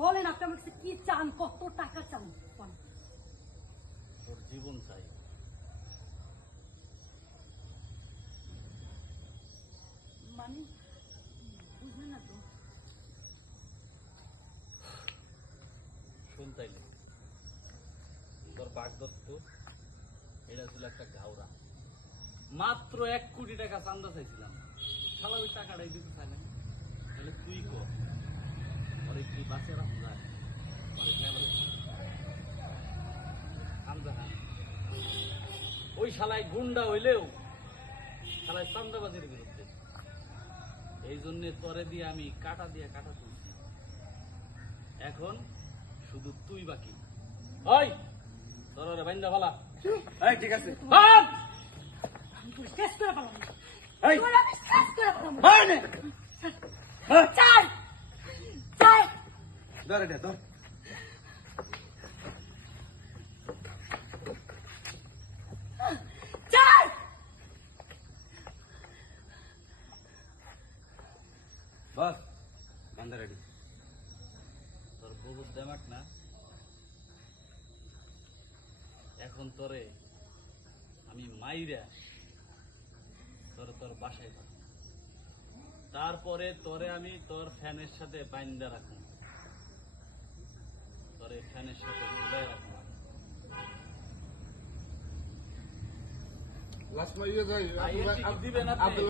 বলেন আপনি আমার কাছে কি চান, কত টাকা চান? তোর জীবন চাই। মানে বুঝলেন না তো? শুন তাইলে, তোর বাগদত্ত এটা ছিল একটা ঘাওড়া। মাত্র 1 কোটি টাকা চান্দা চাইছিলাম, শালা ওই টাকাটাই দিতে চাই না। তাহলে তুই কর, ওরে কি বাঁচিয়ে রাখা যায়? ওই শালায় গুন্ডা হইলেও শালায় চান্দাবাজির বিরুদ্ধে। এই জন্য তরে দিয়ে আমি কাটা তুলছি। এখন শুধু তুই বাকি। ওই তোর বাইন্দা ভালা। ঠিক আছে। আমি তো শেষ করে পেলাম। এই। আমি শেষ করে পেলাম। চাই চাই ধর এটা ধর। চাই। বস বান্দা রেডি। তোর বহুত দেমাক না। এখন তোরে আমি মাইরা তোর বাসায় পাঠাবো। তারপরে তোরে আমি তোর ফ্যানের সাথে বাইন্দা রাখবো, তোরে ফ্যানের সাথে ঝুলাই রাখবো। লাস্ট মাইয়া যাই দিবে না